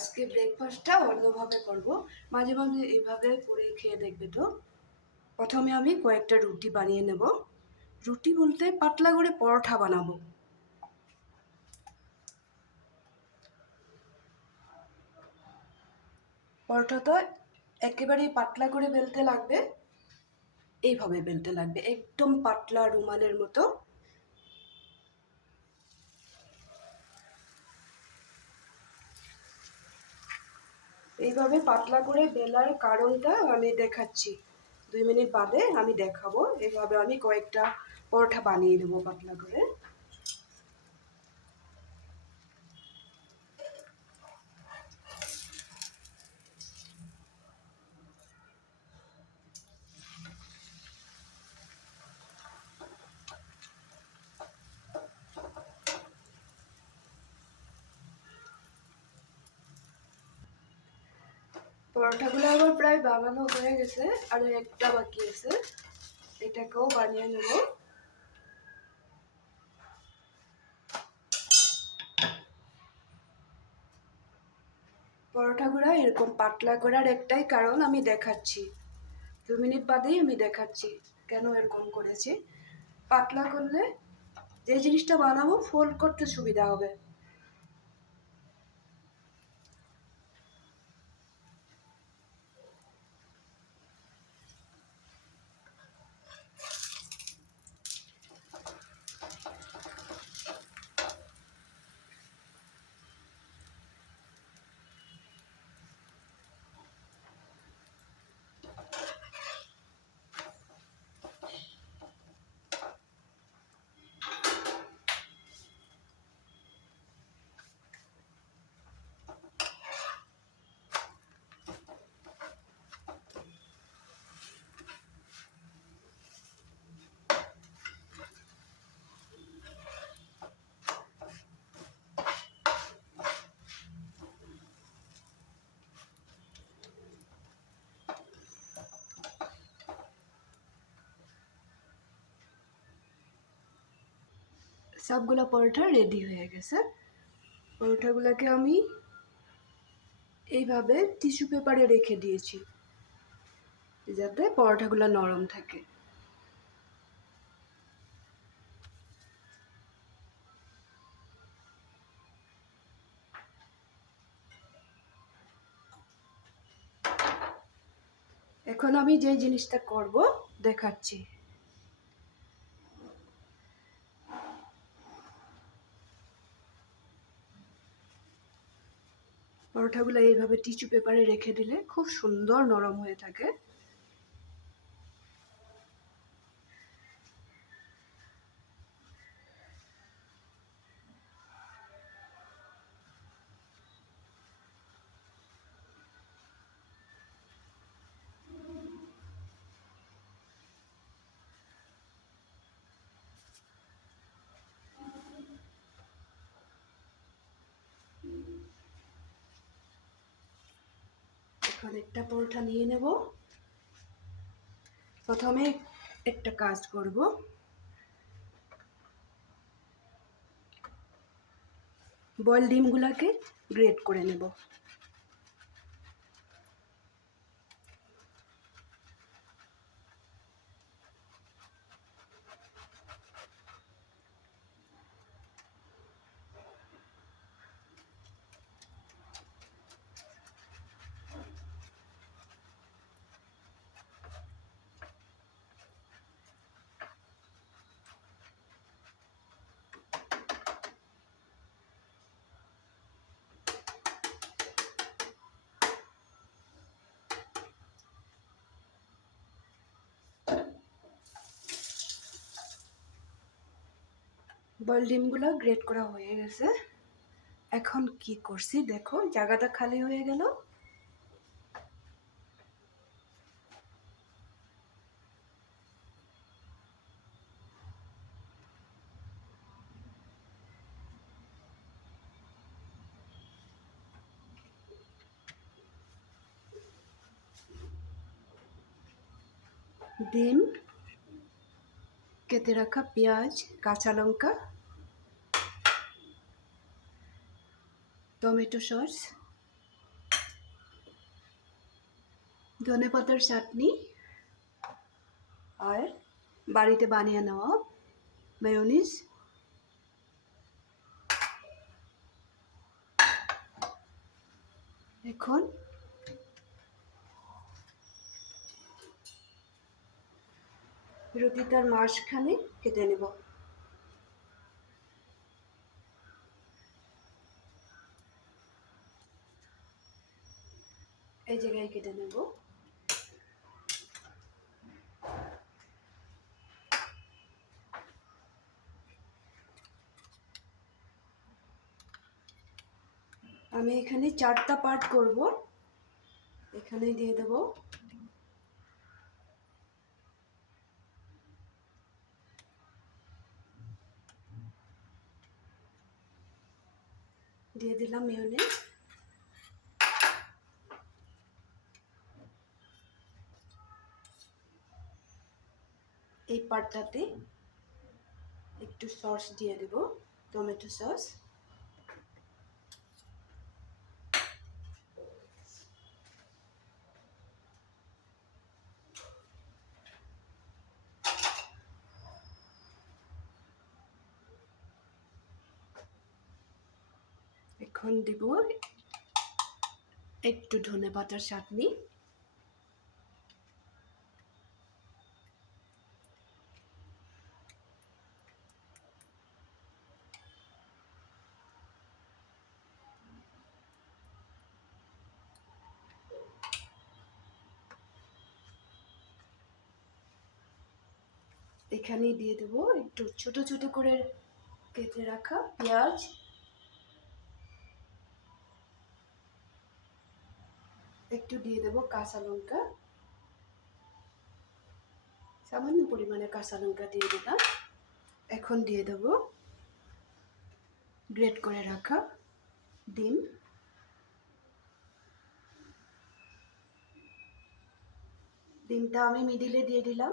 আজকে ব্রেকফাস্টটা অন্যভাবে করব। মাঝে মাঝে এভাবে করে খেয়ে দেখবে তো। প্রথমে আমি কয়েকটা রুটি বানিয়ে নেব। রুটি বলতে পাতলা করে পরোটা বানাবো। পরোটাটা একেবারেই পাতলা করে বেলতে লাগবে। এইভাবে বেলতে লাগবে, একদম পাতলা রুমালের মতো। এইভাবে পাতলা করে বেলার কারণটা আমি দেখাচ্ছি। 2 মিনিট বাদে আমি দেখাবো। এইভাবে আমি কয়েকটা পরোটা বানিয়ে নেবো পাতলা করে। পরোটাগুলো আমার প্রায় বানানো হয়ে গেছে, আর একটা বাকি আছে, এটাকেও বানিয়ে নেব। পরোটাগুলো এরকম পাতলা করার একটাই কারণ আমি দেখাচ্ছি। 2 মিনিট বাদেই আমি দেখাচ্ছি কেন এরকম করেছি। পাতলা করলে যে জিনিসটা বানাবো ফোল্ড করতে সুবিধা হবে। সবগুলো পরোটা রেডি হয়ে গেছে। পরোটাগুলোকে আমি এইভাবে টিস্যু পেপারে রেখে দিয়েছি যাতে পরোটাগুলো নরম থাকে। এখন আমি যে জিনিসটা করব দেখাচ্ছি। পরোটাগুলো এইভাবে টিস্যু পেপারে রেখে দিলে খুব সুন্দর নরম হয়ে থাকে। এখন একটা পরোটা নিয়ে নেব। প্রথমে একটা কাজ করব, বয়েল ডিমগুলোকে গ্রেট করে নেব। বয়েল ডিমগুলো গ্রেট করা হয়ে গেছে। এখন কি করছি দেখো, জায়গাটা খালি হয়ে গেল। ডিম, কেটে রাখা পেঁয়াজ, কাঁচা লঙ্কা, টমেটো সস, ধনেপাতার চাটনি আর বাড়িতে বানিয়ে নেওয়া মেয়োনিজ। এখন রুটিটার মাঝখানে কেটে নেব। এই জায়গায় কেটে নেব। আমি এখানে 4টা পার্ট করব, এখানে দিয়ে দেব। দিয়ে দিলাম মেয়োনিজ। এই পার্টটাতে একটু সস দিয়ে দেব, টমেটো সস। এখন দিব একটু ধনেপাতার চাটনি। এখানে দিয়ে দেব একটু ছোট ছোট করে কেটে রাখা পেঁয়াজ। একটু দিয়ে দেব কাঁচা লঙ্কা, সামান্য পরিমাণে কাঁচা লঙ্কা দিয়ে দিলাম। এখন দিয়ে দেব গ্রেট করে রাখা ডিম। ডিমটা আমি মিডিলে দিয়ে দিলাম,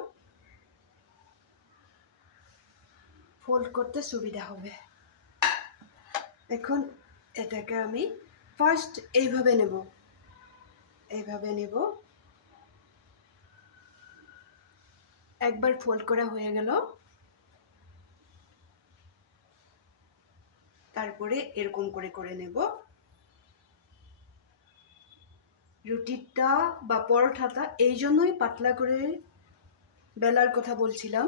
ফোল্ড করতে সুবিধা হবে। এখন এটাকে আমি ফার্স্ট এইভাবে নেব, এইভাবে নেব। একবার ফোল্ড করা হয়ে গেল, তারপরে এরকম করে করে নেব। রুটিটা বা পরোটাটা এই জন্যই পাতলা করে বেলার কথা বলছিলাম।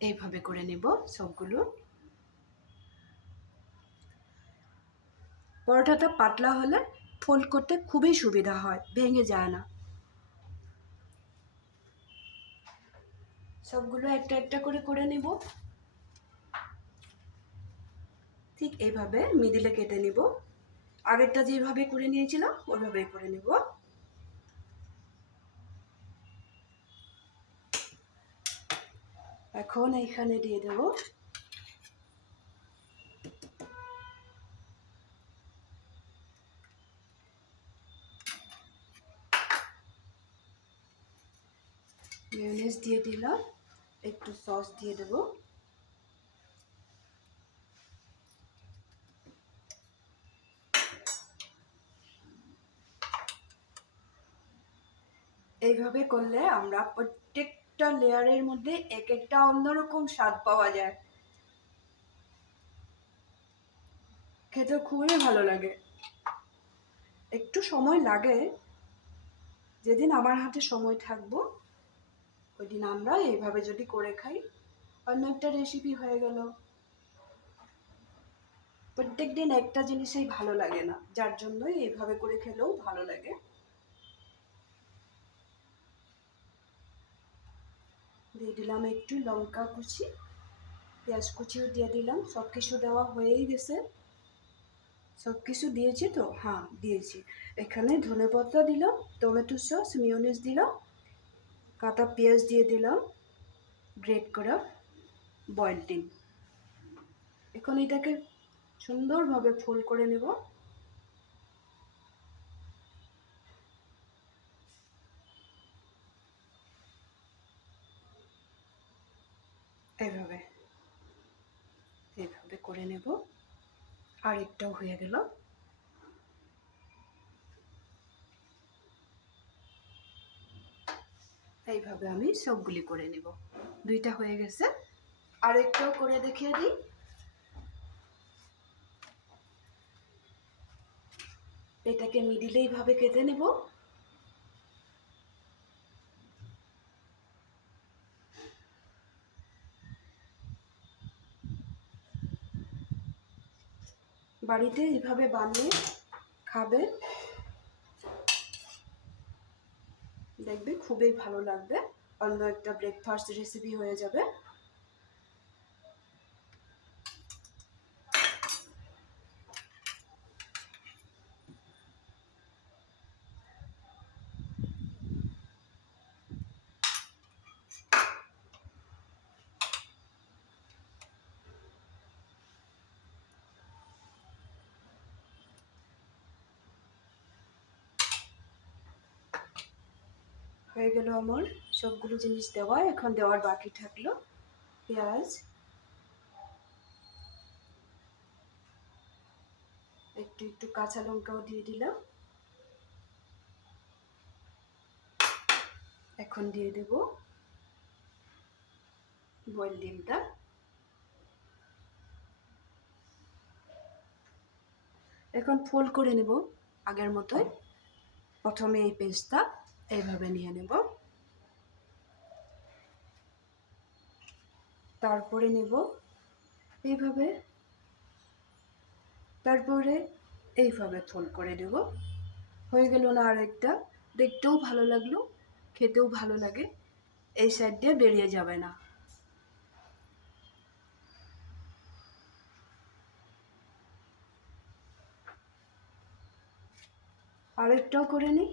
এইভাবে করে নেব সবগুলো। পরোটাটা পাতলা হলে ফোল্ড করতে খুবই সুবিধা হয়, ভেঙে যায় না। সবগুলো একটা একটা করে করে নেব। ঠিক এইভাবে মিডিলে কেটে নেব। আগেরটা যেভাবে করে নিয়েছিলাম ওইভাবে করে নেব। এখন এইখানে দিয়ে দেব মেয়োনিজ, দিয়ে দিলাম একটু সস দিয়ে দেব। এইভাবে করলে আমরা প্রত্যেকটা লেয়ারের মধ্যে এক একটা অন্যরকম স্বাদ পাওয়া যায়, খেতে খুবই ভালো লাগে। একটু সময় লাগে, যেদিন আমার হাতে সময় থাকবো ওই দিন আমরা এইভাবে যদি করে খাই অন্য একটা রেসিপি হয়ে গেল। প্রত্যেক দিন একটা জিনিসই ভালো লাগে না, যার জন্যই এইভাবে করে খেলেও ভালো লাগে। দিয়ে দিলাম একটু লঙ্কা কুচি, পেঁয়াজ কুচিও দিয়ে দিলাম। সব কিছু দেওয়া হয়েই গেছে। সব কিছু দিয়েছি তো? হ্যাঁ দিয়েছি। এখানে ধনেপাতা দিলাম, টমেটো সস, মিয়োনিজ দিলাম, কাটা পেঁয়াজ দিয়ে দিলাম, গ্রেট করা বয়েলড ডিম। এখন এটাকে সুন্দরভাবে ফোল্ড করে নেব। এইভাবে এইভাবে করে নেব। আরেকটাও হয়ে গেল। এইভাবে আমি সবগুলি করে নেব। 2টা হয়ে গেছে, আরেকটাও করে দেখিয়ে দিই। এটাকে মিডিলে এইভাবে কেটে নেব। বাড়িতে এইভাবে বানিয়ে খাবে, দেখবে খুবই ভালো লাগবে। অন্য একটা ব্রেকফাস্ট রেসিপি হয়ে যাবে। হয়ে গেল আমার সবগুলো জিনিস দেওয়া। এখন দেওয়ার বাকি থাকলো পেঁয়াজ, একটু একটু কাঁচা লঙ্কাও দিয়ে দিলাম। এখন দিয়ে দেব বয়েল ডিমটা। এখন ফোল্ড করে নেব আগের মতোই। প্রথমে এই পেস্টটা এইভাবে নিয়ে নেব, তারপরে নেব এইভাবে, তারপরে এইভাবে ফোল্ড করে দেব। হয়ে গেল না আরেকটা? দেখতেও ভালো লাগলো, খেতেও ভালো লাগে, এই সাইড দিয়ে বেরিয়ে যাবে না। আরেকটাও করে নিই।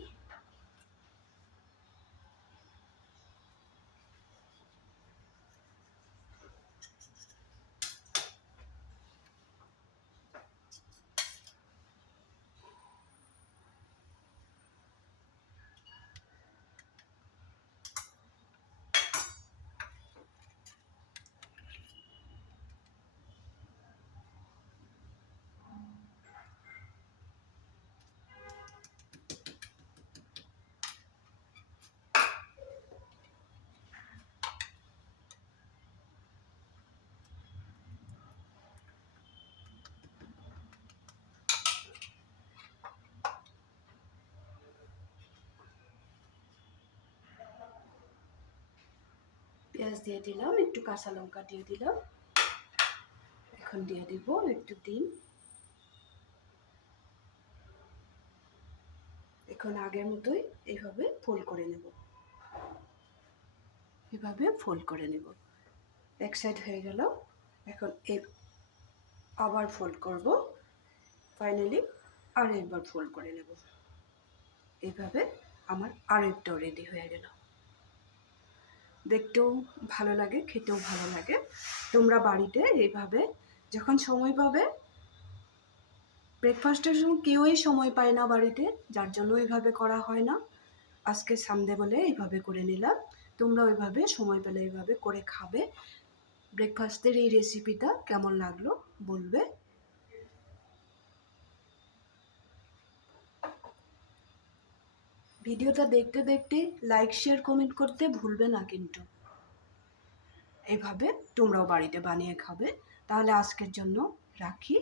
পেঁয়াজ দিয়ে দিলাম, একটু কাঁচা লঙ্কা দিয়ে দিলাম। এখন দিয়ে দিব একটু ডিম। এখন আগের মতোই এইভাবে ফোল্ড করে নেব, এভাবে ফোল্ড করে নেব। এক সাইড হয়ে গেল, এখন আবার ফোল্ড করব। ফাইনালি আর একবার ফোল্ড করে নেব। এইভাবে আমার আরেকটাও রেডি হয়ে গেল। দেখতেও ভালো লাগে, খেতেও ভালো লাগে। তোমরা বাড়িতে এইভাবে যখন সময় পাবে, ব্রেকফাস্টের সময় কেউই সময় পায় না বাড়িতে, যার জন্য এইভাবে করা হয় না। আজকে সানডে বলে এইভাবে করে নিলাম। তোমরা ওইভাবে সময় পেলে এইভাবে করে খাবে। ব্রেকফাস্টের এই রেসিপিটা কেমন লাগলো বলবে। ভিডিওটা দেখতে দেখতে লাইক শেয়ার কমেন্ট করতে ভুলবে না কিন্তু। এইভাবে তোমরাও বাড়িতে বানিয়ে খাবে। তাহলে আজকের জন্য রাখি।